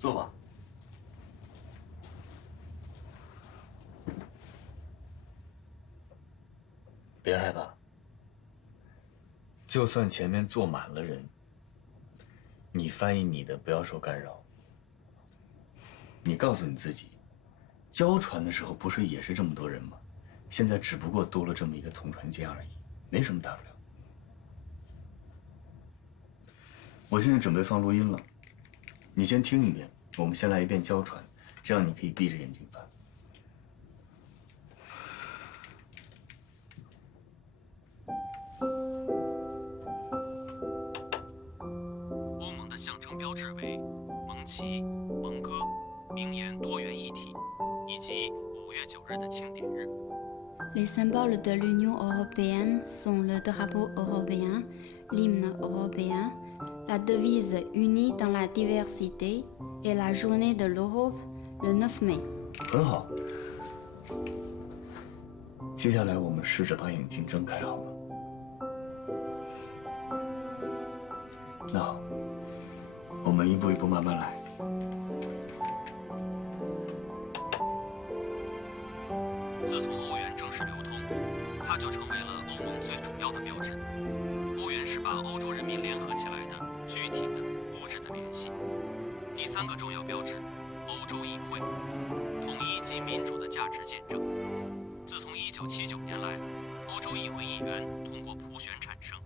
坐吧。别害怕，就算前面坐满了人，你翻译你的，不要受干扰。你告诉你自己，交船的时候不是也是这么多人吗？现在只不过多了这么一个同船间而已，没什么大不了。我现在准备放录音了，你先听一遍，我们先来一遍交船，这样你可以闭着眼睛翻。欧盟的象征标志为盟旗、盟歌、名言多元一体，以及5月9日的庆典日。Les symboles de l'Union européenne sont le drapeau européen, l'hymne européen, la devise unie dans la diversité et la journée de l'Europe le 9 mai. 很好。接下来我们试着把眼睛睁开，好吗？那好，我们一步一步慢慢来。自从欧元正式流通，它就成为了欧盟最主要的标志。欧元是把欧洲人民联合起来的具体的、物质的联系。第3个重要标志，欧洲议会，统一及民主的价值见证。自从1979年来，欧洲议会议员通过普选产生，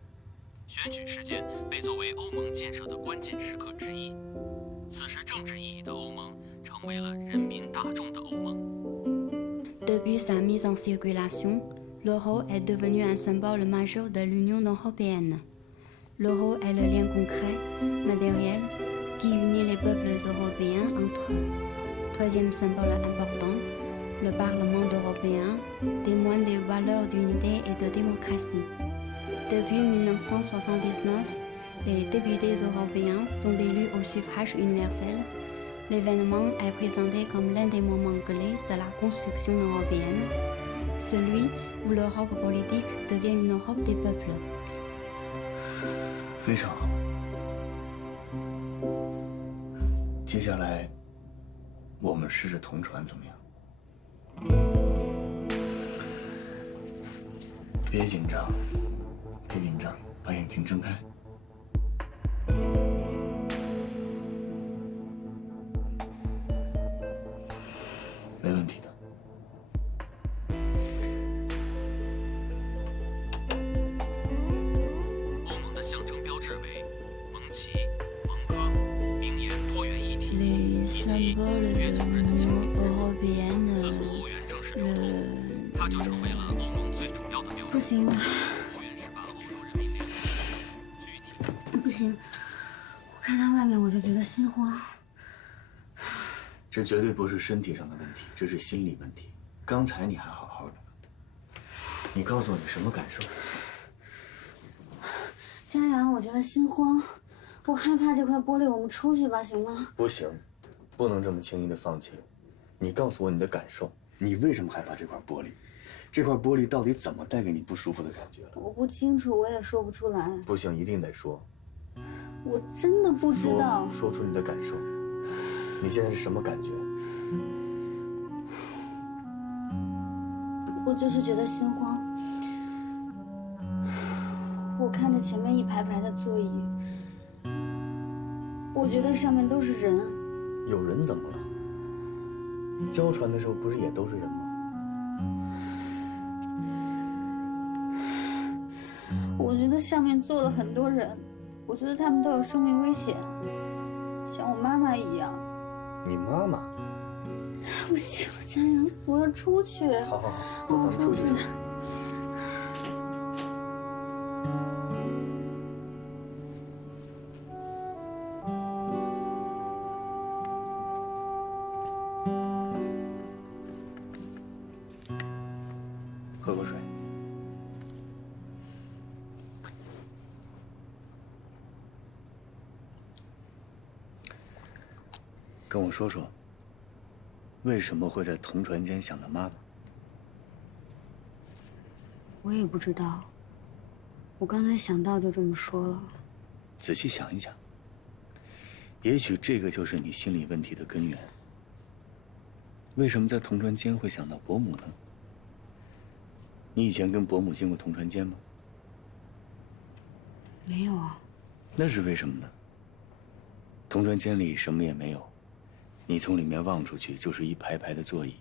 选举事件被作为欧盟建设的关键时刻之一。此时政治意义的欧盟成为了人民大众的欧盟。Depuis sa mise en circulation, l'euro est devenu un symbole majeur de l'Union européenne. L'euro est le lien concret, matériel, qui unit les peuples européens entre eux. Troisième symbole important, le Parlement européen témoigne des valeurs d'unité et de démocratie. Depuis 1979, les députés européens sont élus au suffrage universel. L'événement est présenté comme l'un des moments clés de la construction européenne, celui où l'Europe politique devient une Europe des peuples. 非常好。接下来，我们试着同船怎么样？别紧张，别紧张，把眼睛睁开。没问题的。欧盟的象征标志为盟旗、盟歌、名言多元一体， Les 以及5 symboles 月 de 9日的庆典 l'Union 日。 européenne, 自从欧元正式流通，它就成为了欧盟最主要的标志。不行，欧元是把欧洲人民联合起来的具体。不行，我看到外面我就觉得心慌。这绝对不是身体上的问题，这是心理问题。刚才你还好好的呢，你告诉我你什么感受？佳阳，我觉得心慌，我害怕这块玻璃，我们出去吧，行吗？不行，不能这么轻易的放弃。你告诉我你的感受，你为什么害怕这块玻璃？这块玻璃到底怎么带给你不舒服的感觉了？我不清楚，我也说不出来。不行，一定得说。我真的不知道。说出你的感受。你现在是什么感觉？我就是觉得心慌。我看着前面一排排的座椅，我觉得上面都是人。有人怎么了？交船的时候不是也都是人吗？我觉得上面坐了很多人，我觉得他们都有生命危险，像我妈妈一样。你妈妈？不行了，佳阳，我要出去。好好好，走，咱们出去说。喝口水。跟我说说，为什么会在同船间想到妈妈？我也不知道，我刚才想到就这么说了。仔细想一想，也许这个就是你心理问题的根源。为什么在同船间会想到伯母呢？你以前跟伯母进过同船间吗？没有啊。那是为什么呢？同船间里什么也没有，你从里面望出去就是一排排的座椅，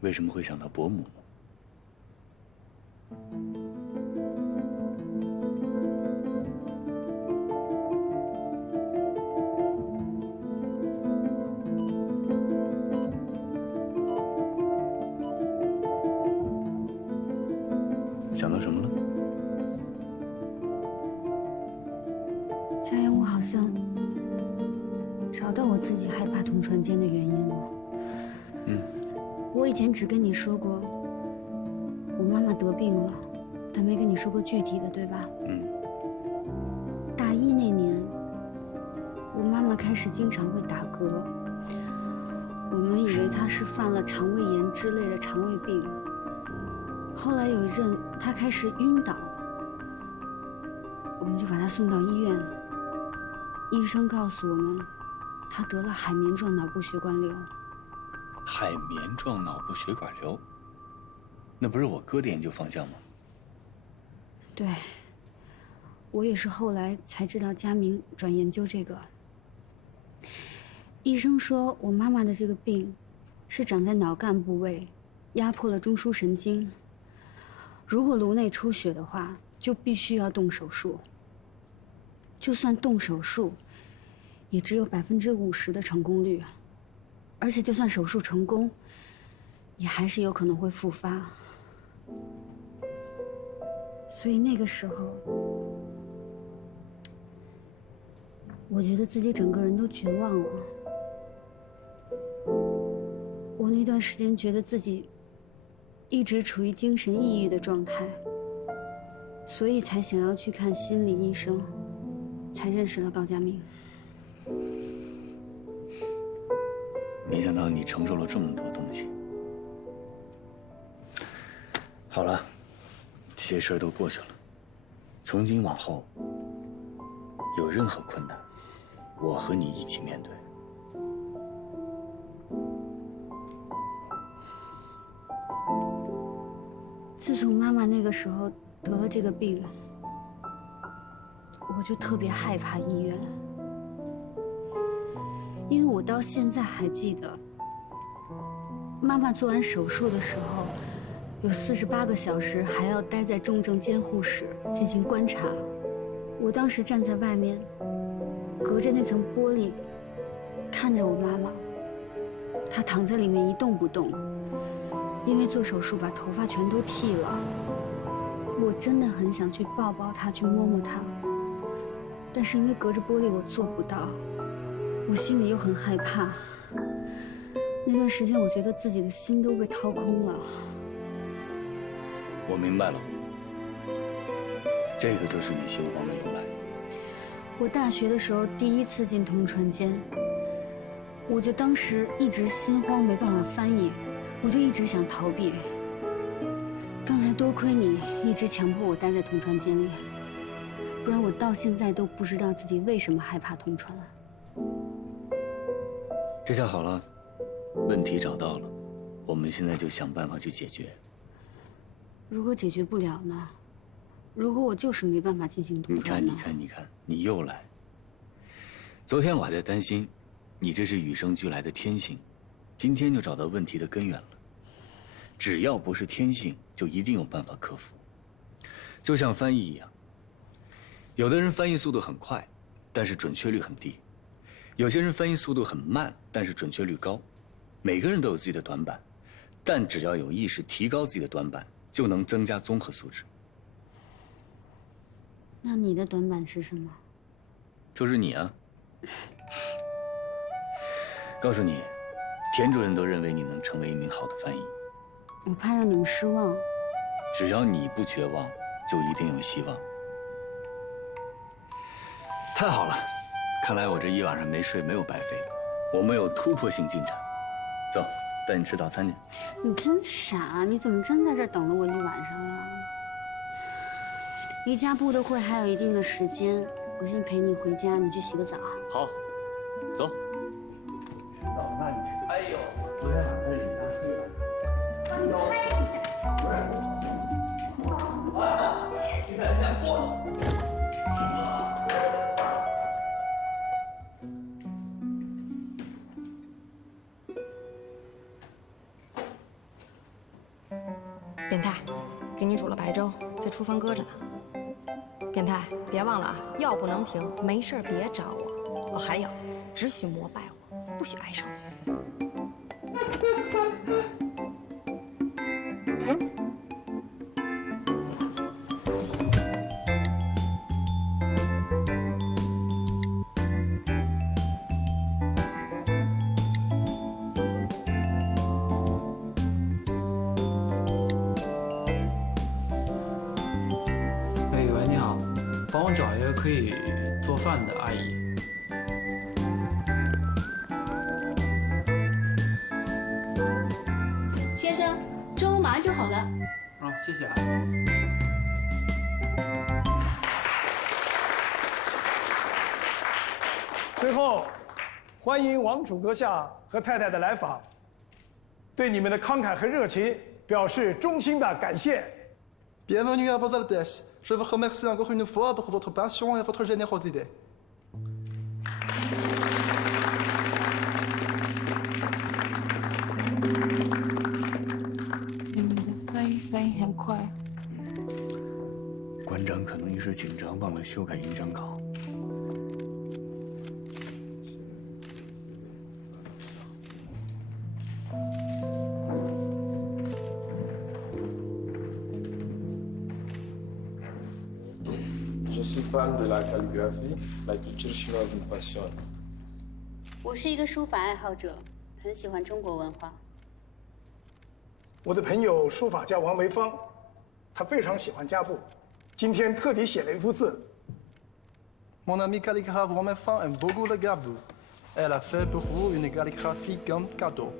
为什么会想到伯母呢？想到什么了？佳言，我好像找到我自己害怕同船间的原因了。我以前只跟你说过，我妈妈得病了，但没跟你说过具体的，对吧？大一那年，我妈妈开始经常会打嗝，我们以为她是犯了肠胃炎之类的肠胃病。后来有一阵，她开始晕倒，我们就把她送到医院。医生告诉我们，她得了海绵状脑部血管瘤。海绵状脑部血管瘤，那不是我哥的研究方向吗？对，我也是后来才知道佳明转研究这个。医生说我妈妈的这个病是长在脑干部位，压迫了中枢神经。如果颅内出血的话，就必须要动手术。就算动手术，也只有50%的成功率。而且就算手术成功，也还是有可能会复发。所以那个时候，我觉得自己整个人都绝望了。我那段时间觉得自己一直处于精神抑郁的状态，所以才想要去看心理医生，才认识了高佳明。没想到你承受了这么多东西。好了，这些事儿都过去了。从今往后，有任何困难，我和你一起面对。自从妈妈那个时候得了这个病，我就特别害怕医院。因为我到现在还记得，妈妈做完手术的时候，有48个小时还要待在重症监护室进行观察。我当时站在外面，隔着那层玻璃，看着我妈妈，她躺在里面一动不动，因为做手术把头发全都剃了。我真的很想去抱抱她，去摸摸她，但是因为隔着玻璃我做不到。我心里又很害怕，那段时间我觉得自己的心都被掏空了。我明白了，这个就是你姓黄的由来。我大学的时候第一次进同船间，我就当时一直心慌，没办法翻译，我就一直想逃避。刚才多亏你一直强迫我待在同船间里，不然我到现在都不知道自己为什么害怕同船。这下好了，问题找到了，我们现在就想办法去解决。如果解决不了呢？如果我就是没办法进行同船呢？你看，你又来。昨天我还在担心，你这是与生俱来的天性，今天就找到问题的根源了。只要不是天性，就一定有办法克服。就像翻译一样，有的人翻译速度很快，但是准确率很低。有些人翻译速度很慢，但是准确率高。每个人都有自己的短板，但只要有意识提高自己的短板，就能增加综合素质。那你的短板是什么？就是你啊！告诉你，田主任都认为你能成为一名好的翻译。我怕让你们失望。只要你不绝望，就一定有希望。太好了！看来我这一晚上没睡没有白费，我们有突破性进展。走，带你吃早餐去。你真傻，你怎么真在这儿等了我一晚上啊？离家部的会还有一定的时间，我先陪你回家，你去洗个澡。好，走。老慢去。哎呦，昨天晚上李佳黑了。你看人家过。变态，给你煮了白粥，在厨房搁着呢。变态，别忘了啊，药不能停，没事别找我。哦，还有，只许膜拜我，不许爱上我。喂，你好，帮我找一个可以做饭的阿姨。先生，粥马上就好了。啊，谢谢啊。最后，欢迎王储阁下和太太的来访，对你们的慷慨和热情表示衷心的感谢。Bienvenue à vos Altesses. Je vous remercie encore une fois pour votre passion et votre générosité. 你们的翻译很快。馆长可能一时紧张，忘了修改演讲稿。Je suis fan de la calligraphie. La culture chinoise me passionne. 我是一个书法爱好者，很喜欢中国文化。我的朋友书法家王梅芳，他非常喜欢家布，今天特地写了一幅字。Mon ami calligraphe Wang Meifang aime beaucoup le gabou. Elle a fait pour vous une calligraphie comme cadeau.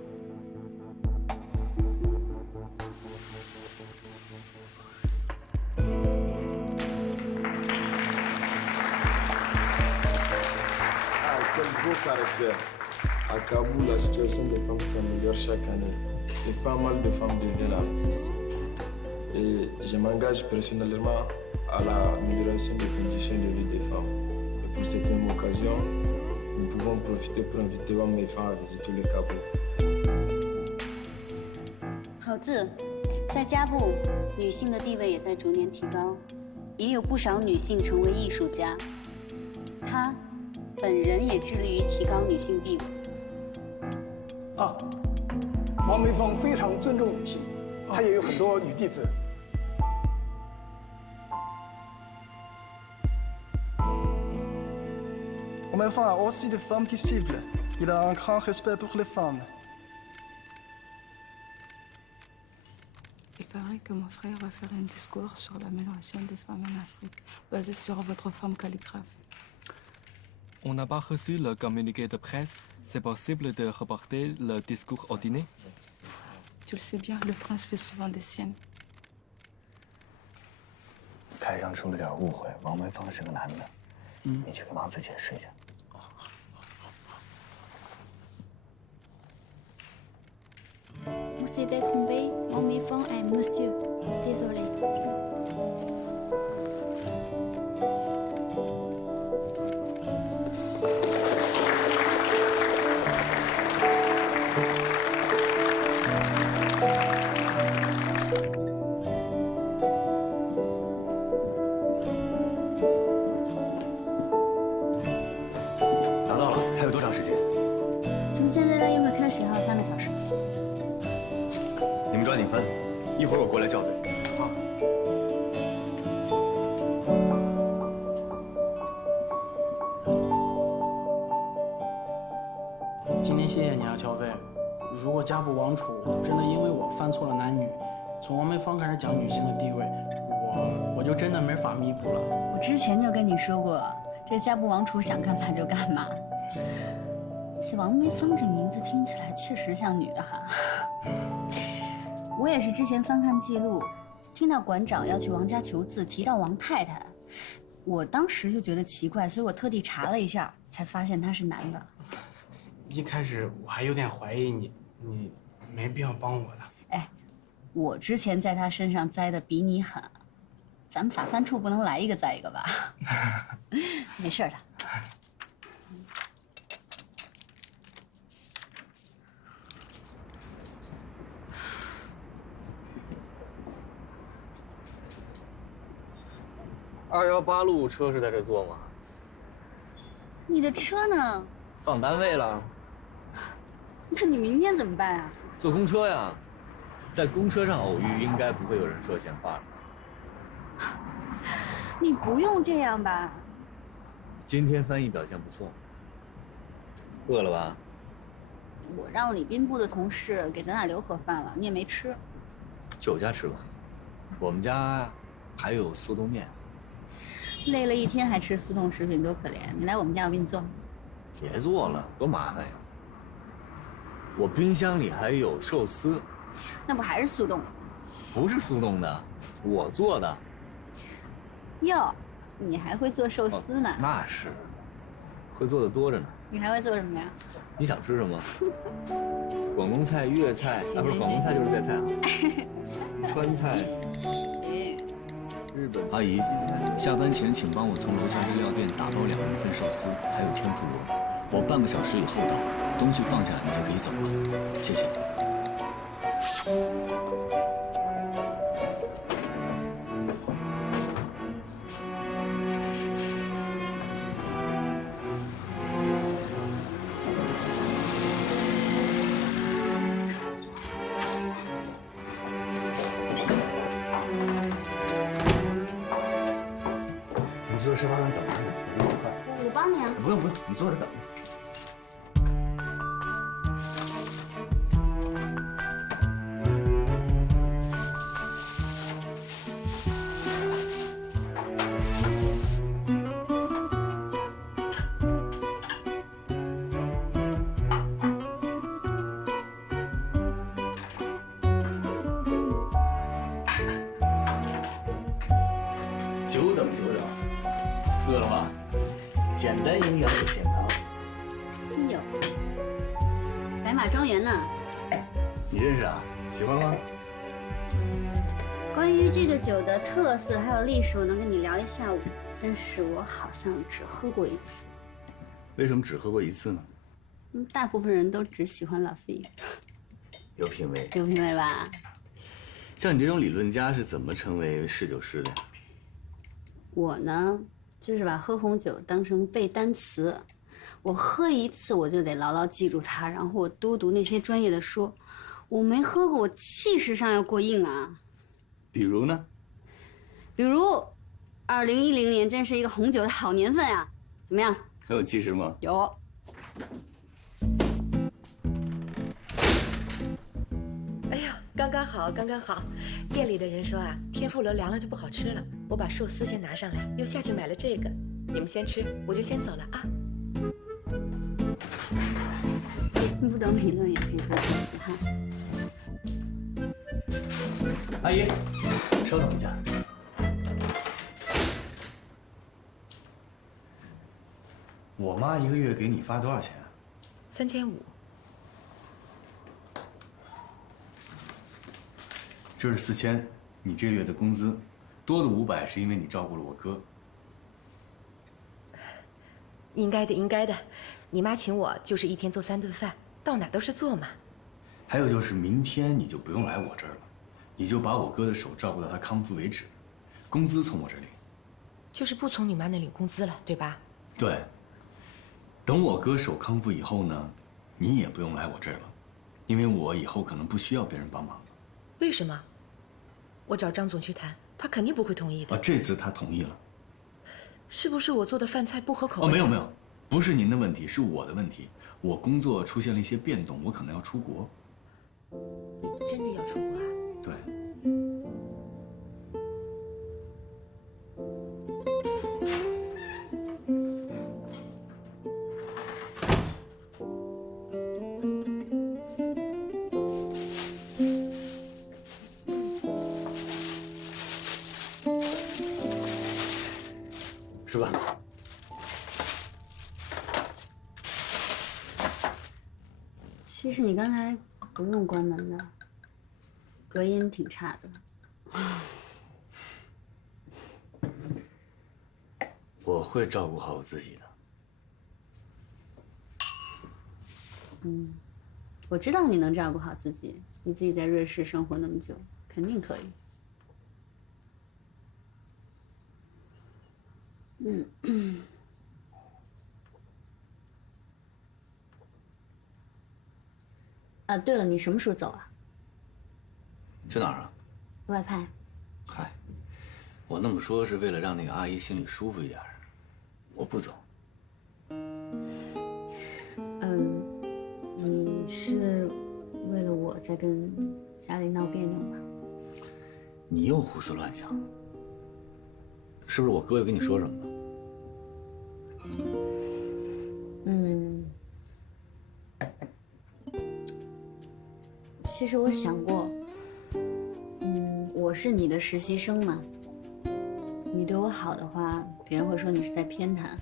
啊，quel beau caractère. À Kaboul, la situation des femmes s'améliore chaque année et pas mal de femmes deviennent artistes. Et je m'engage personnellement à l'amélioration des conditions de vie des femmes. Et pour cette même occasion, nous pouvons profiter pour inviter Wang Meifang à visiter le Kaboul. 好字，在家部，女性的地位也在逐年提高，也有不少女性成为艺术家。她本人也致力于提高女性地位。啊，王梅芳非常尊重女性，她也有很多女弟子。Wang Meifang a aussi des femmes disciples. Il a un grand respect pour les femmes. Il paraît que mon frère va faire un discours sur l'amélioration des femmes en Afrique, basé sur votre femme calligraphe. On n'a pas reçu le communiqué de presse. C'est possible de reporter le discours au dîner? Tu le sais bien, le prince fait souvent des siennes. 台上出了点误会，王梅芳是个男的，你去跟王子解释一下。Vous s'était trompé, Wang Meifang est monsieur. Désolé. 拿到了，还有多长时间？从现在到宴会开始还有3个小时。你们抓紧翻，一会儿我过来校对。好。今天谢谢你啊，乔飞。如果家部王储真的因为我犯错了男女，从王梅芳开始讲女性的地位，我就真的没法弥补了。我之前就跟你说过，这家部王储想干嘛就干嘛。这王梅芳这名字听起来确实像女的哈。我也是之前翻看记录，听到馆长要去王家求字，提到王太太，我当时就觉得奇怪，所以我特地查了一下，才发现他是男的。一开始我还有点怀疑你，你没必要帮我的。哎，我之前在他身上栽的比你狠，咱们法犯处不能来一个栽一个吧？没事的。218路车是在这坐吗？你的车呢？放单位了。那你明天怎么办啊？坐公车呀，在公车上偶遇，应该不会有人说闲话了。你不用这样吧？今天翻译表现不错。饿了吧？我让礼宾部的同事给咱俩留盒饭了，你也没吃。去我家吃吧，我们家还有速冻面。累了一天还吃速冻食品，多可怜！你来我们家，我给你做。别做了，多麻烦呀！我冰箱里还有寿司。那不还是速冻？不是速冻的，我做的。哟，你还会做寿司呢？那是，会做的多着呢。你还会做什么呀？你想吃什么？广东菜、粤菜，啊，不是广东菜就是粤菜啊。川菜。行。日本阿姨，下班前请帮我从楼下日料店打包2人份寿司，还有天妇罗。我半个小时以后到，东西放下你就可以走了。谢谢。你坐沙发上等着，我给你快。我帮你啊。不用，你坐着等。久等久等，饿了吗？简单营养有健康。哎呦，白马庄园呢？你认识啊？喜欢吗？关于这个酒的特色还有历史，我能跟你聊一下午，但是我好像只喝过一次。为什么只喝过一次呢？大部分人都只喜欢拉菲。有品位，有品位吧？像你这种理论家是怎么成为侍酒师的呀？我呢，就是把喝红酒当成背单词，我喝一次我就得牢牢记住它，然后我多读那些专业的书。我没喝过，我气势上要过硬啊。比如呢？比如，2010年真是一个红酒的好年份啊！怎么样？很有气势吗？有。哎呀，刚刚好，刚刚好。店里的人说啊，天妇罗凉了就不好吃了。我把寿司先拿上来，又下去买了这个。你们先吃，我就先走了啊。不懂理论也可以做寿司哈。阿姨，稍等一下。我妈一个月给你发多少钱啊？3500。这是4000，你这个月的工资，多的500是因为你照顾了我哥。应该的，应该的。你妈请我就是一天做3顿饭，到哪都是做嘛。还有就是明天你就不用来我这儿了，你就把我哥的手照顾到他康复为止，工资从我这里。就是不从你妈那领工资了，对吧？对。等我哥手康复以后呢，你也不用来我这儿了，因为我以后可能不需要别人帮忙。为什么？我找张总去谈，他肯定不会同意的。这次他同意了。是不是我做的饭菜不合口味？没有没有，不是您的问题，是我的问题。我工作出现了一些变动，我可能要出国。你真的要出国啊？对。是吧？其实你刚才不用关门的，隔音挺差的。我会照顾好我自己的。我知道你能照顾好自己，你自己在瑞士生活那么久，肯定可以。啊，对了，你什么时候走啊？去哪儿啊？外派。嗨，我那么说是为了让那个阿姨心里舒服一点。我不走。你是为了我在跟家里闹别扭吗？你又胡思乱想，是不是我哥又跟你说什么了？其实我想过，我是你的实习生嘛，你对我好的话，别人会说你是在偏袒；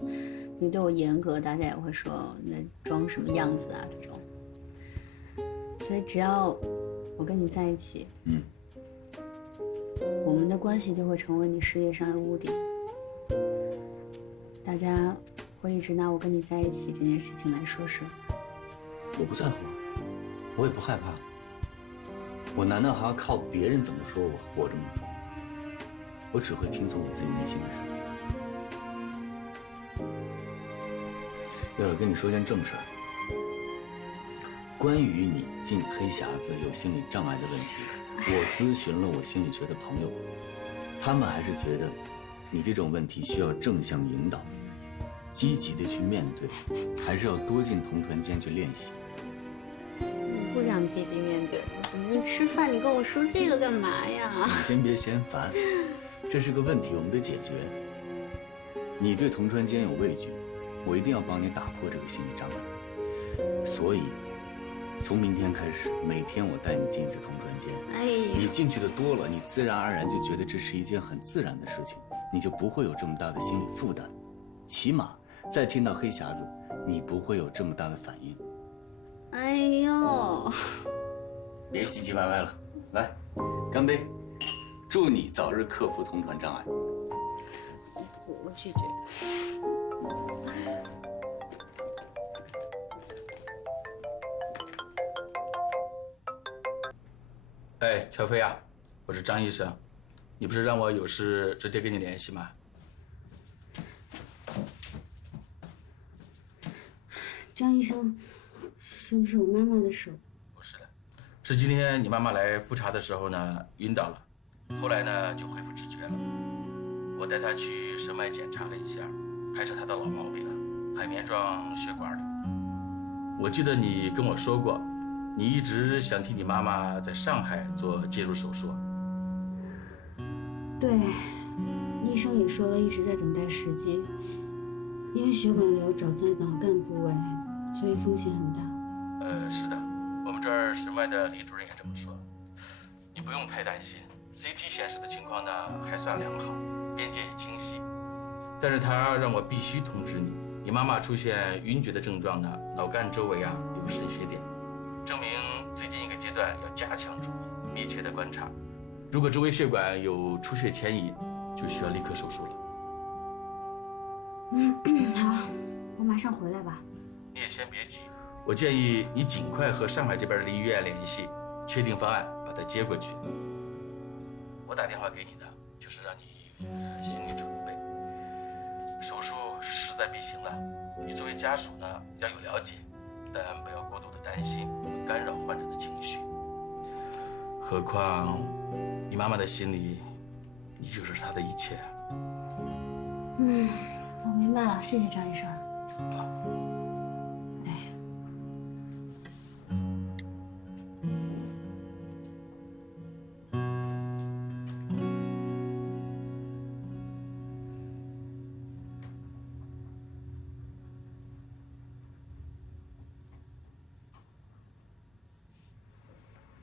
你对我严格，大家也会说那装什么样子啊这种。所以只要我跟你在一起，我们的关系就会成为你事业上的屋顶。大家会一直拿我跟你在一起这件事情来说事。我不在乎，我也不害怕。我难道还要靠别人怎么说我活着吗？我只会听从我自己内心的声音。对了，跟你说件正事儿。关于你进黑匣子有心理障碍的问题，我咨询了我心理学的朋友，他们还是觉得你这种问题需要正向引导，积极的去面对，还是要多进同传间去练习。不想积极面对，你吃饭你跟我说这个干嘛呀？你先别嫌烦，这是个问题，我们得解决。你对同传间有畏惧，我一定要帮你打破这个心理障碍。所以，从明天开始，每天我带你进一次同传间。你进去的多了，你自然而然就觉得这是一件很自然的事情，你就不会有这么大的心理负担。起码再听到黑匣子，你不会有这么大的反应。哎呦，别唧唧歪歪了，来，干杯！祝你早日克服同传障碍。我拒绝。哎，乔飞啊，我是张医生，你不是让我有事直接跟你联系吗？张医生，是不是我妈妈的手？不是的，是今天你妈妈来复查的时候呢，晕倒了，后来呢就恢复知觉了。我带她去神脉检查了一下，还是她的老毛病了，海绵状血管瘤。我记得你跟我说过，你一直想替你妈妈在上海做介入手术。对，医生也说了，一直在等待时机，因为血管瘤长在脑干部位。所以风险很大。是的，我们这儿神脉的李主任也这么说。你不用太担心 ，CT 显示的情况呢还算良好，边界也清晰。但是他让我必须通知你，你妈妈出现晕厥的症状呢，脑干周围啊有个渗血点，证明最近一个阶段要加强注意，密切的观察。如果周围血管有出血前移，就需要立刻手术了。好，我马上回来吧。你也先别急，我建议你尽快和上海这边的医院联系，确定方案，把他接过去。我打电话给你的，就是让你心理准备。手术是势在必行了，你作为家属呢要有了解，但不要过度的担心，干扰患者的情绪。何况你妈妈的心里，你就是她的一切。我明白了，谢谢张医生。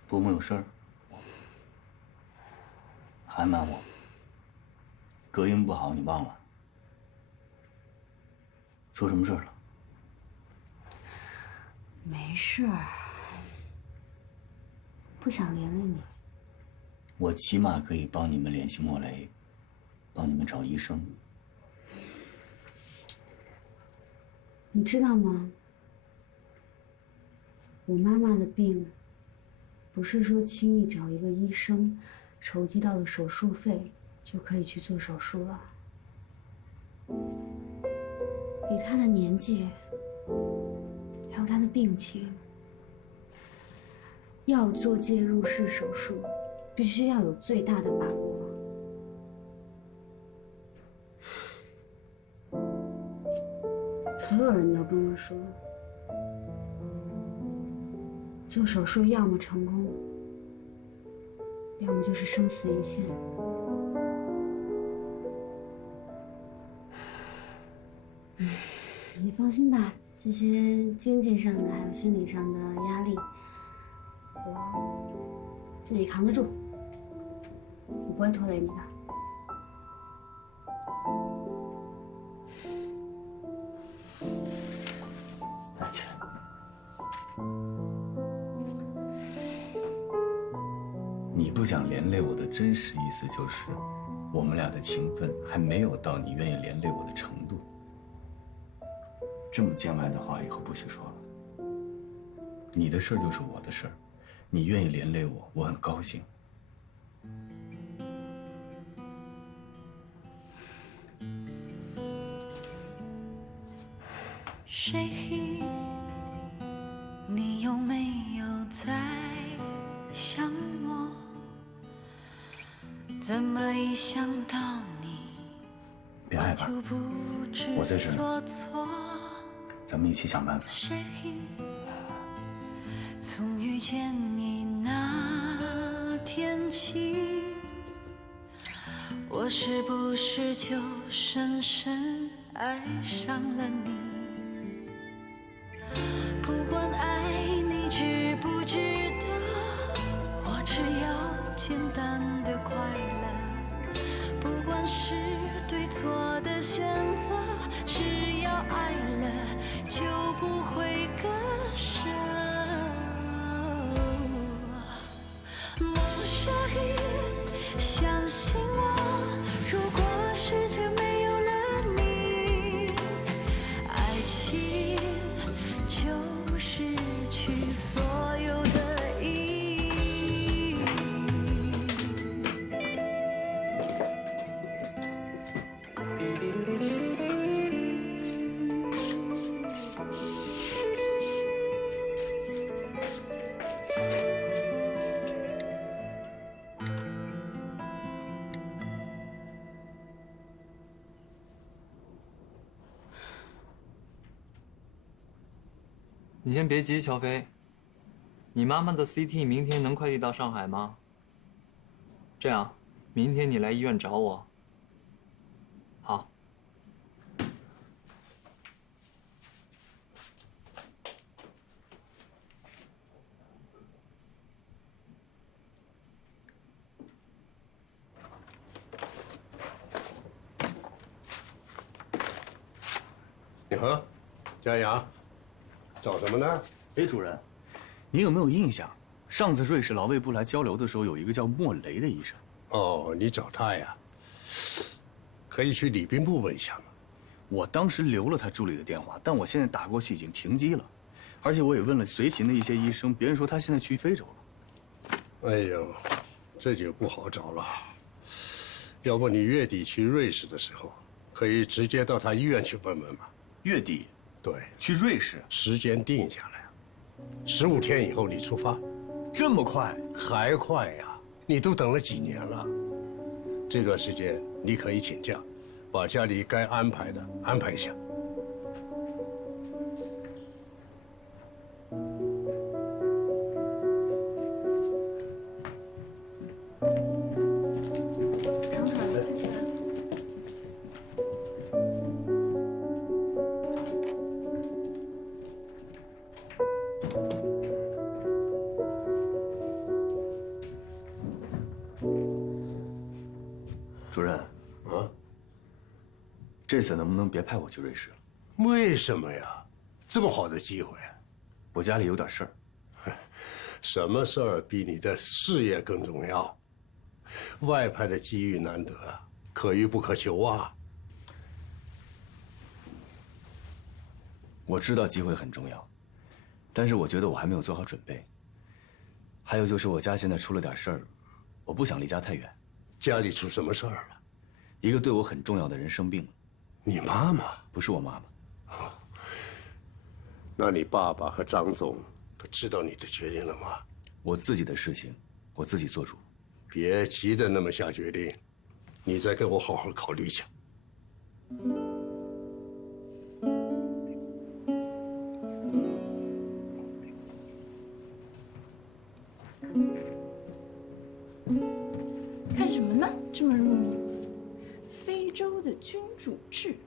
伯母有事儿，还瞒我？隔音不好，你忘了？出什么事了？没事儿，不想连累你。我起码可以帮你们联系莫雷，帮你们找医生。你知道吗？我妈妈的病，不是说轻易找一个医生，筹集到了手术费就可以去做手术了。以她的年纪，还有她的病情，要做介入式手术，必须要有最大的把握。所有人都跟我说，做手术要么成功，要么就是生死一线。你放心吧，这些经济上的还有心理上的压力，我自己扛得住，我不会拖累你的。而且，你不想连累我的真实意思就是，我们俩的情分还没有到你愿意连累我的程度。这么见外的话以后不许说了。你的事儿就是我的事儿，你愿意连累我，我很高兴。谁？你有没有在想我？怎么一想到你，别害怕，我在这儿，咱们一起想办法。谁？从遇见你那天起，我是不是就深深爱上了你？不管爱你知不知道，我只要简单的快乐。不管是对错的选择，只要爱了就不会割舍。Mon chéri，相信我，如果世界没有了你，爱情就失去所有的意义。你先别急，乔飞。你妈妈的 CT 明天能快递到上海吗？这样，明天你来医院找我。好。你好，佳雅。找什么呢？哎，主任，你有没有印象？上次瑞士劳卫部来交流的时候，有一个叫莫雷的医生。哦，你找他呀？可以去礼宾部问一下嘛。我当时留了他助理的电话，但我现在打过去已经停机了，而且我也问了随行的一些医生，别人说他现在去非洲了。哎呦，这就不好找了。要不你月底去瑞士的时候，可以直接到他医院去问问嘛。月底？对，去瑞士，时间定下来，15天以后你出发。这么快？还快呀！你都等了几年了。这段时间你可以请假，把家里该安排的安排一下。主任，这次能不能别派我去瑞士了？为什么呀？这么好的机会，我家里有点事儿。什么事儿比你的事业更重要？外派的机遇难得，可遇不可求啊。我知道机会很重要，但是我觉得我还没有做好准备。还有就是我家现在出了点事儿，我不想离家太远。家里出什么事儿了？一个对我很重要的人生病了。你妈妈？不是我妈妈。那你爸爸和张总都知道你的决定了吗？我自己的事情，我自己做主。别急着那么下决定，你再给我好好考虑一下。看什么呢？这么入迷？非洲的君主制。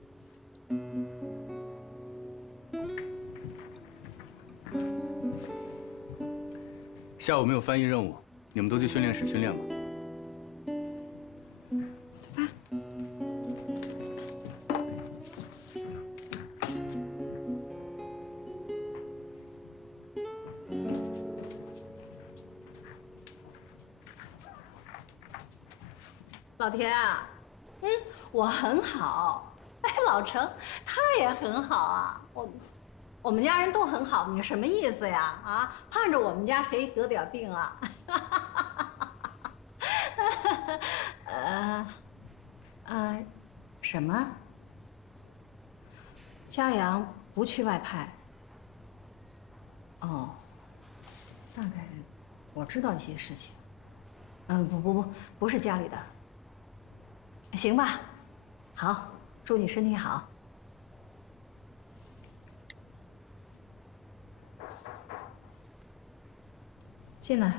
下午没有翻译任务，你们都去训练室训练吧。走吧。老田啊，我很好，哎，老程他也很好啊，我们家人都很好，你什么意思呀？啊，盼着我们家谁得点病啊？什么？嘉阳不去外派？哦，大概我知道一些事情。不是家里的。行吧，好，祝你身体好。进来。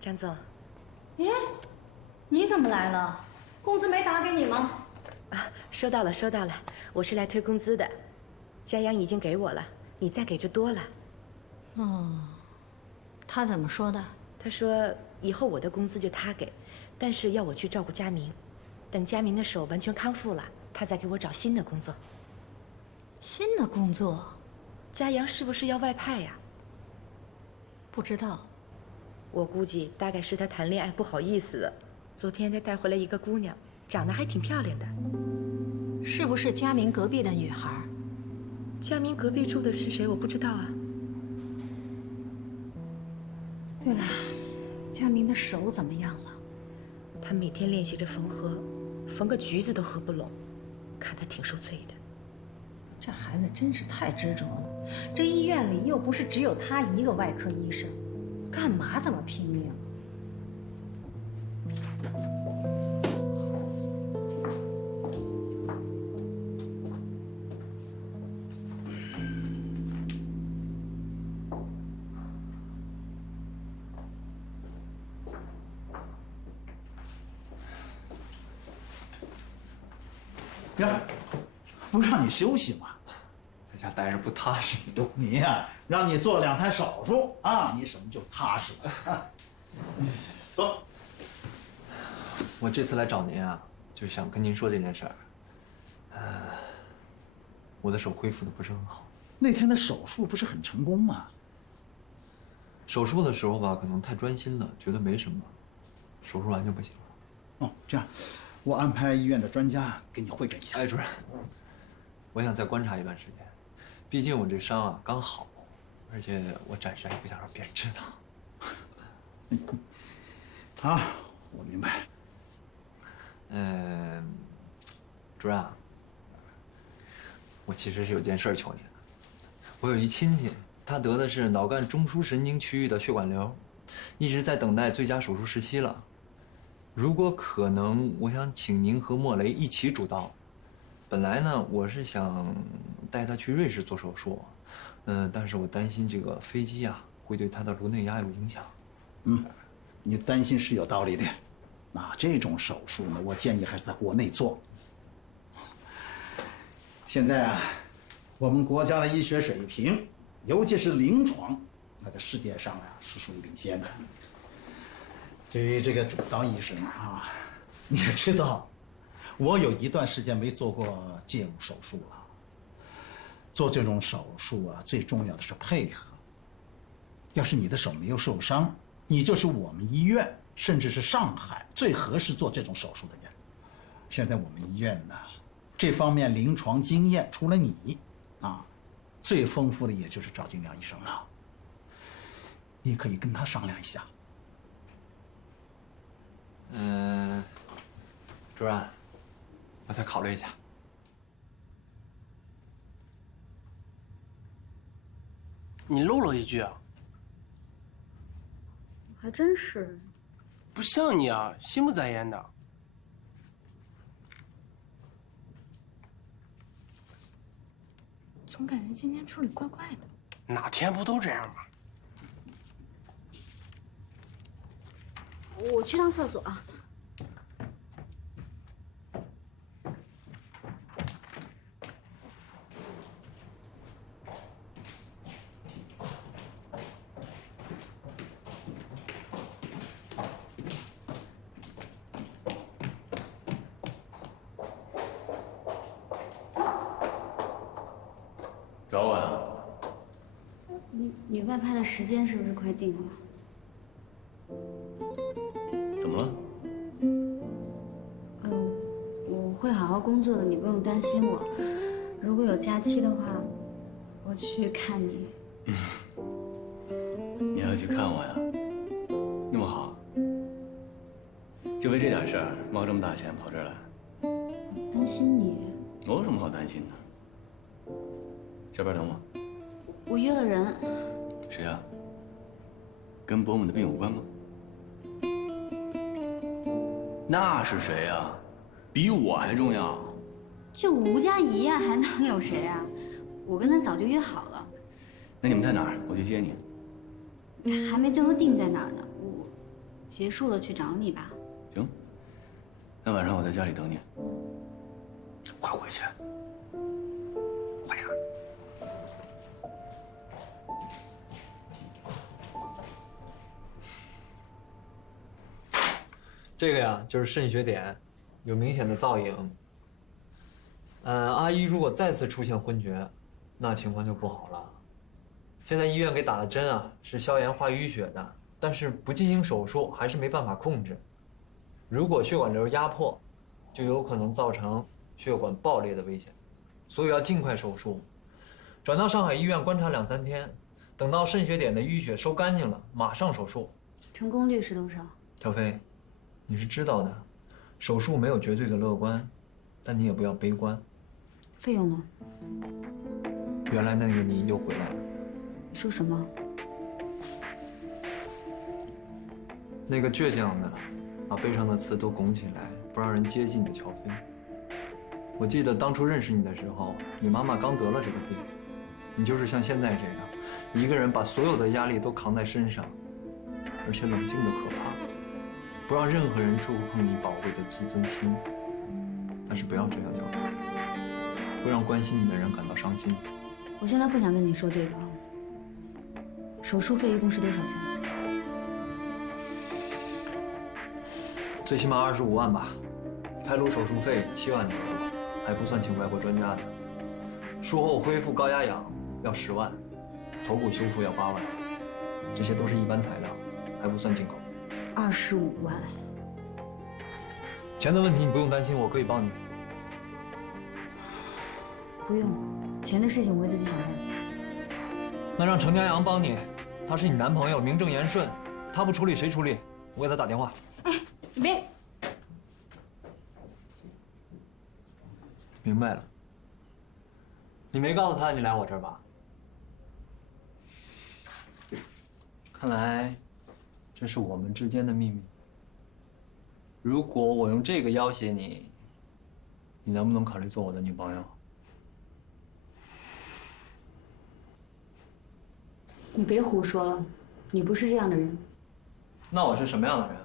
张总，耶，你怎么来了？工资没打给你吗？啊，收到了，收到了。我是来退工资的，嘉阳已经给我了，你再给就多了。哦，他怎么说的？他说以后我的工资就他给，但是要我去照顾佳明，等佳明的手完全康复了，他再给我找新的工作。新的工作？嘉阳是不是要外派呀？不知道。我估计大概是他谈恋爱不好意思了。昨天他带回来一个姑娘，长得还挺漂亮的。是不是佳明隔壁的女孩？佳明隔壁住的是谁？我不知道啊。对了，佳明的手怎么样了？他每天练习着缝合，缝个橘子都合不拢，看他挺受罪的。这孩子真是太执着了。这医院里又不是只有他一个外科医生，干嘛这么拼命？呀，不让你休息吗？在家待着不踏实。哟，你呀，让你做2台手术啊，你什么就踏实了啊？走。我这次来找您啊，就想跟您说这件事儿。我的手恢复的不是很好。那天的手术不是很成功吗？手术的时候吧，可能太专心了，觉得没什么，手术完就不行了。哦，这样，我安排医院的专家给你会诊一下。哎，主任，我想再观察一段时间，毕竟我这伤啊刚好，而且我暂时还不想让别人知道。啊，我明白。主任啊，我其实是有件事求您的。我有一亲戚，他得的是脑干中枢神经区域的血管瘤，一直在等待最佳手术时期了。如果可能，我想请您和莫雷一起主刀。本来呢，我是想带他去瑞士做手术，但是我担心这个飞机啊会对他的颅内压有影响。你担心是有道理的。那这种手术呢，我建议还是在国内做。现在啊，我们国家的医学水平，尤其是临床，那在世界上啊是属于领先的。至于这个主刀医生啊，你也知道，我有一段时间没做过介入手术了。做这种手术啊，最重要的是配合。要是你的手没有受伤，你就是我们医院甚至是上海最合适做这种手术的人。现在我们医院呢，这方面临床经验除了你啊，最丰富的也就是赵金良医生了。你可以跟他商量一下。主任，我再考虑一下。你漏了一句啊！还真是，不像你啊，心不在焉的。总感觉今天处理怪怪的。哪天不都这样吗？我去趟厕所啊。找我呀？你外派的时间是不是快定了？怎么了？我会好好工作的，你不用担心我。如果有假期的话，我去看你。你还要去看我呀？那么好，就为这点事儿冒这么大险跑这儿来？担心你。我有什么好担心的？下班等我。我约了人。谁呀？跟伯母的病有关吗？那是谁呀？比我还重要。就吴佳怡呀，还能有谁啊？我跟他早就约好了。那你们在哪儿？我去接你。还没最后定在哪儿呢，我结束了去找你吧。行。那晚上我在家里等你。快回去。快点。这个呀，就是肾血点，有明显的造影。阿姨如果再次出现昏厥，那情况就不好了。现在医院给打的针啊，是消炎化淤血的，但是不进行手术还是没办法控制。如果血管瘤压迫，就有可能造成血管爆裂的危险，所以要尽快手术，转到上海医院观察2、3天，等到肾血点的淤血收干净了，马上手术。成功率是多少？小飞，你是知道的，手术没有绝对的乐观，但你也不要悲观。费用呢？原来那个你又回来了。说什么？那个倔强的，把背上的刺都拱起来，不让人接近的乔飞。我记得当初认识你的时候，你妈妈刚得了这个病，你就是像现在这样，一个人把所有的压力都扛在身上，而且冷静的可怕，不让任何人触碰你宝贵的自尊心。但是不要这样，乔飞，会让关心你的人感到伤心。我现在不想跟你说这个。手术费一共是多少钱？最起码25万吧，开颅手术费7万多，还不算请外国专家的。术后恢复高压氧要10万，头骨修复要8万，这些都是一般材料，还不算进口。25万。钱的问题你不用担心，我可以帮你。不用，钱的事情我会自己想办法。那让程家阳帮你，他是你男朋友，名正言顺，他不处理谁处理？我给他打电话。你别。明白了。你没告诉他你来我这儿吧？看来，这是我们之间的秘密。如果我用这个要挟你，你能不能考虑做我的女朋友？你别胡说了，你不是这样的人。那我是什么样的人？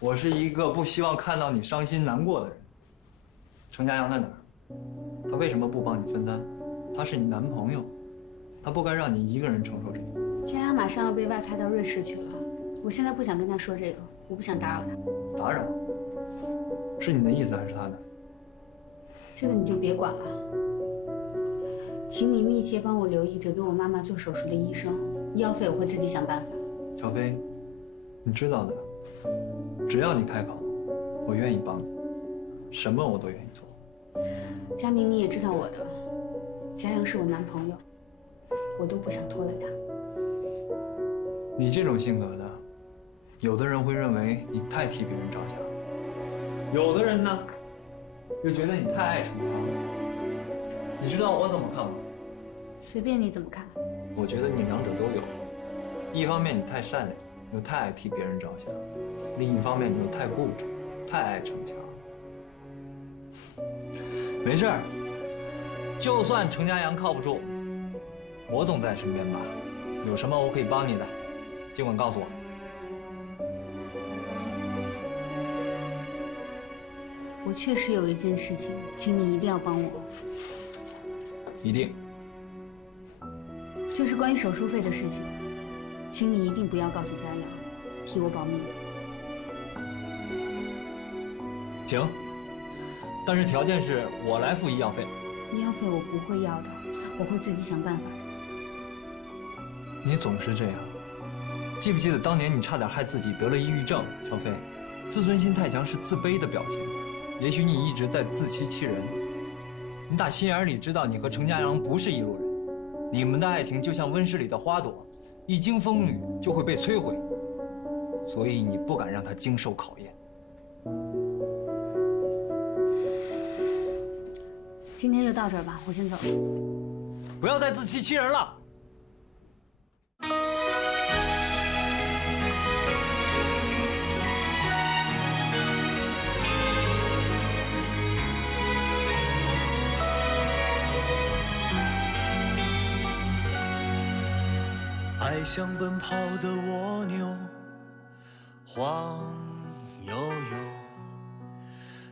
我是一个不希望看到你伤心难过的人。程家阳在哪儿？他为什么不帮你分担？他是你男朋友，他不该让你一个人承受这个。佳阳马上要被外派到瑞士去了，我现在不想跟他说这个，我不想打扰他。打扰？是你的意思还是他的？这个你就别管了。请你密切帮我留意着给我妈妈做手术的医生，医药费我会自己想办法。小飞，你知道的，只要你开口，我愿意帮你，什么我都愿意做。佳明，你也知道我的，佳阳是我男朋友，我都不想拖累他。你这种性格的，有的人会认为你太替别人着想，有的人呢，又觉得你太爱逞强。你知道我怎么看吗？随便你怎么看。我觉得你两者都有，一方面你太善良，又太爱替别人着想；另一方面你又太固执，太爱逞强。没事儿，就算程家阳靠不住，我总在身边吧。有什么我可以帮你的，尽管告诉我。我确实有一件事情，请你一定要帮我。一定。就是关于手术费的事情，请你一定不要告诉佳阳，替我保密。行，但是条件是我来付医药费。医药费我不会要的，我会自己想办法的。你总是这样，记不记得当年你差点害自己得了抑郁症？小飞，自尊心太强是自卑的表现。也许你一直在自欺欺人。你打心眼里知道你和程家阳不是一路人，你们的爱情就像温室里的花朵，一经风雨就会被摧毁，所以你不敢让它经受考验。今天就到这儿吧，我先走。不要再自欺欺人了。爱像奔跑的蜗牛，晃悠悠，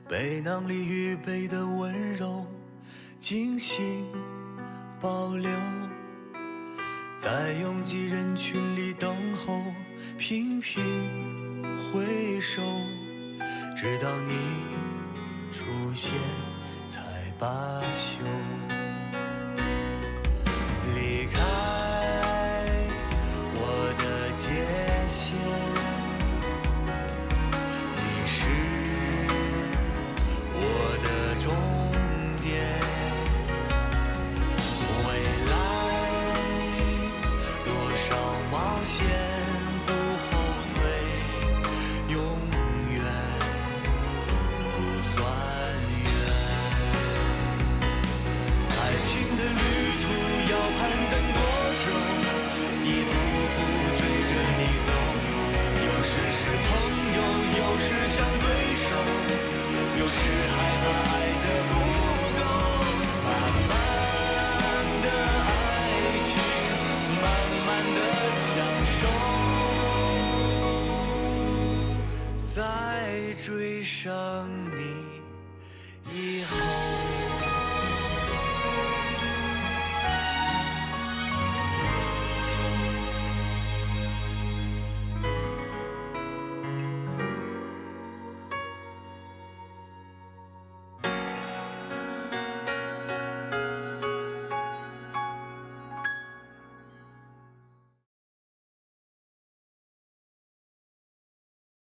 背囊里预备的温柔，精心保留，在拥挤人群里等候，频频回首，直到你出现才罢休。离开界限，你是我的终点。未来多少冒险不后退，永远不算远。爱情的旅途要攀登多久？一步追着你走，有时是朋友，有时像对手，有时害怕爱的不够。慢慢的爱情，慢慢的享受，在追上你以后。